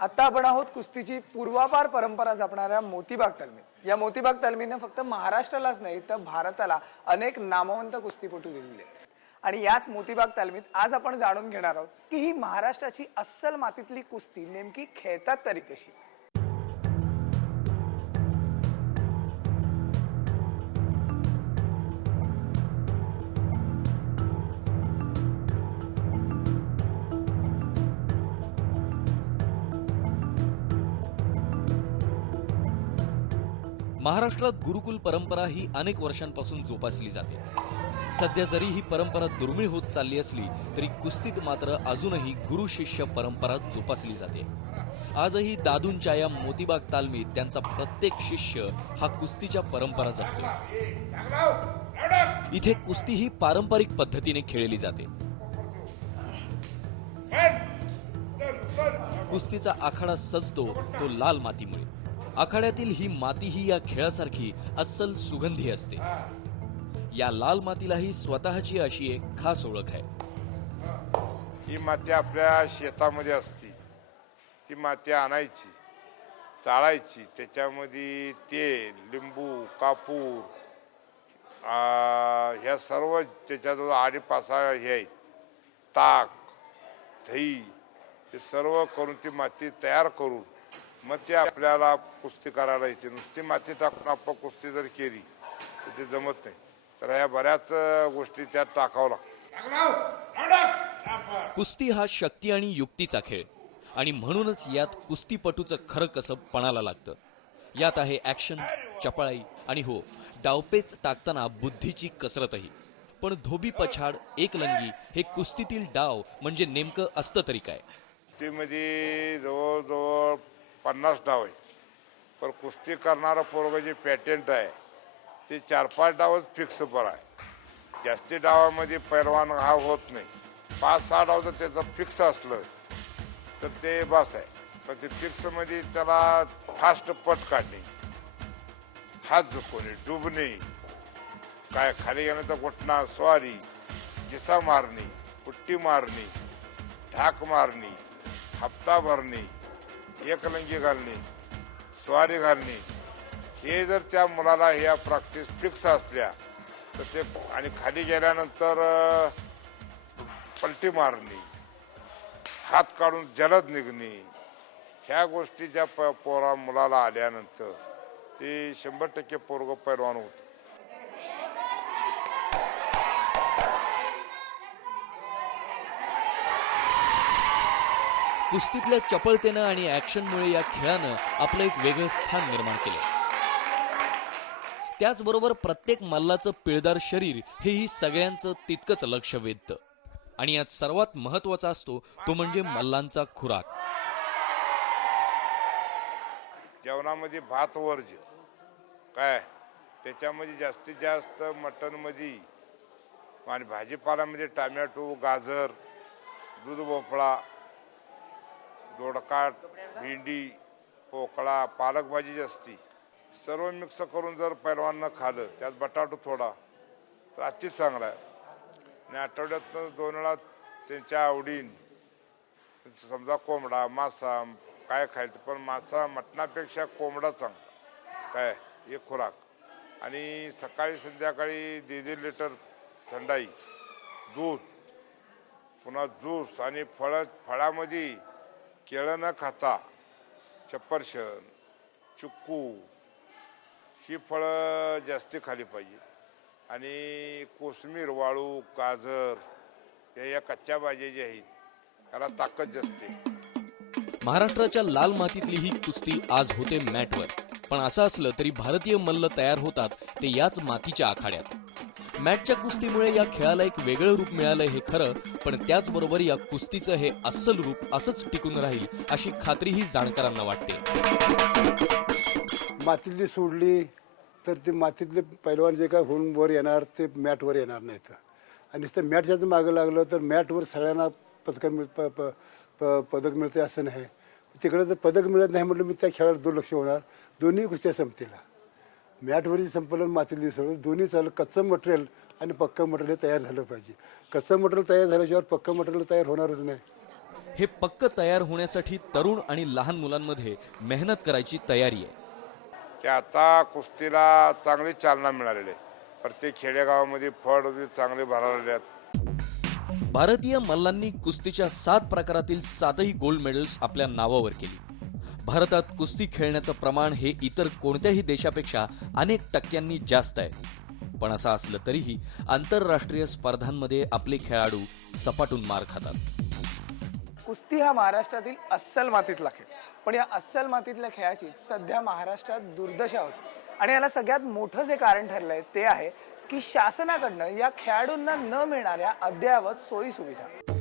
आता आपण आहोत कुस्तीची पूर्वापार परंपरा जपणाऱ्या मोतीबाग तालमीत या मोतीबाग तालमीनं फक्त महाराष्ट्रालाच नाही तर भारताला अनेक नामवंत कुस्तीपटू दिलेले आहेत. आणि याच मोतीबाग तालमीत आज आपण जाणून घेणार आहोत की ही महाराष्ट्राची अस्सल मातीतली कुस्ती नेमकी खेळतात तरी कशी? महाराष्ट्रात गुरुकुल परंपरा ही अनेक वर्षांपासून जोपासली जाते. सध्या जरी ही परंपरा दुर्मिळ होत चालली असली तरी कुस्तीत मात्र अजूनही गुरु शिष्य परंपरा जोपासली जाते. आजही दादूंच्या या मोतीबाग तालमीत त्यांचा प्रत्येक शिष्य हा कुस्तीच्या परंपरा जपतो. इथे कुस्ती ही पारंपरिक पद्धतीने खेळली जाते. कुस्तीचा आखाडा सजतो तो लाल मातीमुळे. आखाड्यातील ही माती ही या खेळासारखी अस्सल सुगंधी असते. या लाल मातीलाही स्वतःची अशी एक खास ओळख आहे. ही माती आपल्या शेतामध्ये असती. ती माती आणायची चाळायची त्याच्यामध्ये तेल लिंबू कापूर ह्या सर्व त्याच्याजवळ आडीपासा हे आहेत. ताक दही हे सर्व करून ती माती तयार करून मग ते आपल्याला कुस्ती करायला येते. नुसती माती टाकून आपण कुस्ती जर केली तर ते जमत नाही. तर ह्या बऱ्याच गोष्टी त्यात टाकावं लागतात कुस्ती हा शक्ती आणि युक्तीचा खेळ. आणि म्हणूनच यात कुस्तीपटूचं खरं कसं पणाला लागतं. यात आहे ऍक्शन चपळाई आणि हो डावपेच टाकताना बुद्धीची कसरतही. पण धोबी पछाड एकलंगी हे कुस्तीतील डाव म्हणजे नेमकं असतं तरी काय? कुस्तीमध्ये जवळजवळ पन्नास डाव आहे. पण कुस्ती करणारं पोरगं जे पॅटेंट आहे ते चार पाच डावच फिक्स पर आहे. जास्ती डावामध्ये पैलवान हा होत नाही. पाच सहा डाव जर त्याचं फिक्स असलं तर ते बस आहे. पण ते फिक्समध्ये त्याला फास्ट पट काढणे हात झुकवणे डुबणे काय खाली येण्याचा घुटणा स्वारी जिसा मारणे कुट्टी मारणे ढाक मारणे हप्ता भरणे एकलंगी घालणे स्वारी घालणे हे जर त्या मुलाला ह्या प्रॅक्टिस फिक्स असल्या तर ते आणि खाली गेल्यानंतर पलटी मारणे हात काढून जलद निघणे ह्या गोष्टी ज्या प- पोरा मुलाला आल्यानंतर ते शंभर टक्के पोरग पैलवान होतं. कुस्तीतल्या चपळतेनं आणि ऍक्शनमुळे या खेळानं आपलं एक वेगळं स्थान निर्माण केलं. त्याचबरोबर प्रत्येक मल्लाचं पिळदार शरीर हेही सगळ्यांचं तितकंच लक्ष वेधतं आणि यात सर्वात महत्त्वाचा असतो तो म्हणजे मल्लांचा खुराक. जेवणामध्ये भात वर्ज काय? त्याच्यामध्ये जास्तीत जास्त मटनमध्ये आणि भाजीपाल्यामध्ये टमॅटो गाजर दूध भोपळा दोडकाट भेंडी पोकळा पालक भाजी जास्ती. सर्व मिक्स करून जर पैलवानं खाल्लं त्यात बटाटो थोडा. तर अतिच चांगला आहे. आणि आठवड्यातनं दोन वेळा त्यांच्या आवडीन समजा कोंबडा मासा काय खायचं पण मासा मटणापेक्षा कोंबडा चांगला. काय? हे खुराक. आणि सकाळी संध्याकाळी दीड दीड लिटर थंडाई दूध पुन्हा ज्यूस आणि फळं फळामध्ये केळं न खाता चप्परशन चिक्कू ही फळं जास्ती खाली पाहिजे. आणि कोसमीर वाळू गाजर या या कच्च्या भाज्या ज्या आहेत त्याला ताकद जास्त महाराष्ट्राच्या लाल मातीतली ही कुस्ती आज होते मॅटवर. पण असं असलं तरी भारतीय मल्ल तयार होतात ते याच मातीच्या आखाड्यात. मॅटच्या कुस्तीमुळे या खेळाला एक वेगळं रूप मिळालं हे खरं पण त्याचबरोबर या कुस्तीचं हे अस्सल रूप असंच टिकून राहील अशी खात्रीही जाणकारांना वाटते. मातीतली सोडली तर ते मातीतले पैलवान जे काय होऊन वर येणार ते मॅटवर येणार नाहीत. आणि नुसतं मॅटच्याच मागं लागलं तर मॅटवर सगळ्यांना पदक मिळ प प- प- पदक मिळते असं नाही. तिकडे जर पदक मिळत नाही म्हटलं मी त्या खेळाला दुर्लक्ष होणार. दोन्ही कुस्त्या संपतील. मॅटवरची संपलन मातीतली सगळं दोन्ही चालू कच्चं मटेरियल आणि पक्कं मटेरियल तयार झालं पाहिजे. कच्चं मटेरियल तयार झाल्याशिवाय पक्कं मटेरियल तयार होणारच नाही. हे पक्क तयार होण्यासाठी तरुण आणि लहान मुलांमध्ये मेहनत करायची तयारी आहे. की आता कुस्तीला चांगली चालना मिळालेली आहे. प्रत्येक खेडेगावामध्ये फळ चांगले भरालेले आहेत. भारतीय मल्लांनी कुस्तीच्या सात प्रकारातील सातही गोल्ड मेडल्स आपल्या नावावर केली. भारतात कुस्ती खेळण्याचं प्रमाण हे इतर कोणत्याही देशापेक्षा अनेक टक्क्यांनी जास्त आहे. पण असं असलं तरीही आंतरराष्ट्रीय स्पर्धांमध्ये आपले खेळाडू सपाटून मार खातात. कुस्ती हा महाराष्ट्रातील अस्सल मातीतला खेळ. पण या अस्सल मातीतल्या खेळाची सध्या महाराष्ट्रात दुर्दशा होती. आणि याला सगळ्यात मोठं जे कारण ठरलंय ते आहे की शासनाकडनं या खेळाडूंना न मिळणाऱ्या अद्ययावत सोयी सुविधा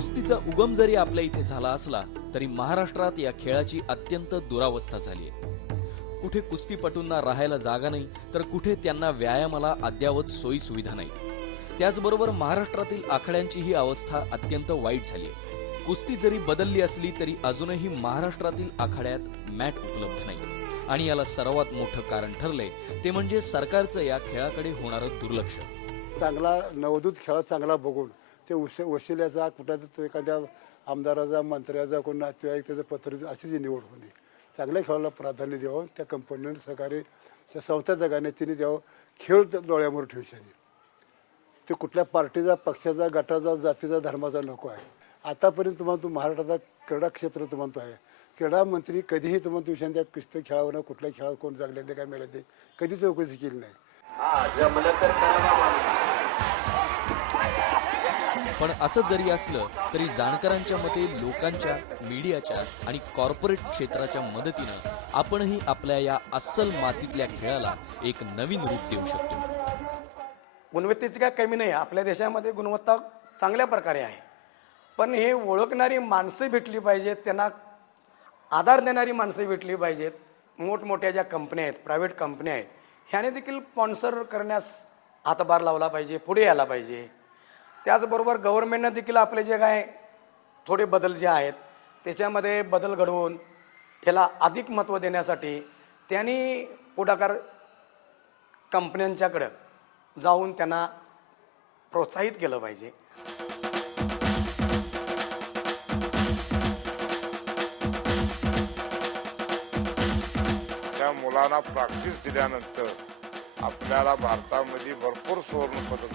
कुस्तीचा उगम जरी आपल्या इथे झाला असला तरी महाराष्ट्रात या खेळाची अत्यंत दुरावस्था झाली आहे. कुठे कुस्तीपटूंना राहायला जागा नाही तर कुठे त्यांना व्यायामाला अद्यावत सोयी सुविधा नाही. त्याचबरोबर महाराष्ट्रातील आखाड्यांची ही अवस्था अत्यंत वाईट झाली आहे. कुस्ती जरी बदलली असली तरी अजूनही महाराष्ट्रातील आखाड्यात मॅट उपलब्ध नाही. आणि याला सर्वात मोठं कारण ठरलंय ते म्हणजे सरकारचं या खेळाकडे होणारं दुर्लक्ष. चांगला नवदूत खेळ चांगला बघून. ते उश वशिल्याचा कुठल्या एखाद्या आमदाराचा मंत्र्याचा कोण नातेवाईक त्याचं पत्र अशी जी निवड होणे. चांगल्या खेळाला प्राधान्य द्यावं त्या कंपनीनं सहकार्य त्या जगाने तिने द्यावं खेळ डोळ्यावर डोळ्यामोर ठेवशाने ते कुठल्या पार्टीचा पक्षाचा गटाचा जातीचा धर्माचा नको आहे. आतापर्यंत तुम्हाला तू महाराष्ट्राचा क्रीडा क्षेत्र तुम्हाला म्हणतो आहे. क्रीडा मंत्री कधीही तुम्हाला दिवसांनी त्या कुस्ती खेळावर कुठल्या खेळात कोण जागले ते काय मिळाले ते कधी चौकशी केली नाही. पण असं जरी असलं तरी जाणकारांच्या मते लोकांच्या मीडियाच्या आणि कॉर्पोरेट क्षेत्राच्या मदतीनं आपणही आपल्या या अस्सल मातीतल्या खेळाला एक नवीन रूप देऊ शकतो. गुणवत्तेची काय कमी नाही. आपल्या देशामध्ये गुणवत्ता चांगल्या प्रकारे आहे. पण हे ओळखणारी माणसं भेटली पाहिजेत त्यांना आधार देणारी माणसं भेटली पाहिजेत. मोठमोठ्या ज्या कंपन्या आहेत प्रायव्हेट कंपन्या आहेत ह्याने देखील स्पॉन्सर करण्यास हातभार लावला पाहिजे पुढे यायला पाहिजे. त्याचबरोबर गव्हर्नमेंटनं देखील आपले जे काय थोडे बदल जे आहेत त्याच्यामध्ये बदल घडवून याला अधिक महत्त्व देण्यासाठी त्यांनी पुढाकार कंपन्यांच्याकडं जाऊन त्यांना प्रोत्साहित केलं पाहिजे. त्या मुलांना प्रॅक्टिस दिल्यानंतर आपल्याला भारतामध्ये भरपूर सुवर्ण पदक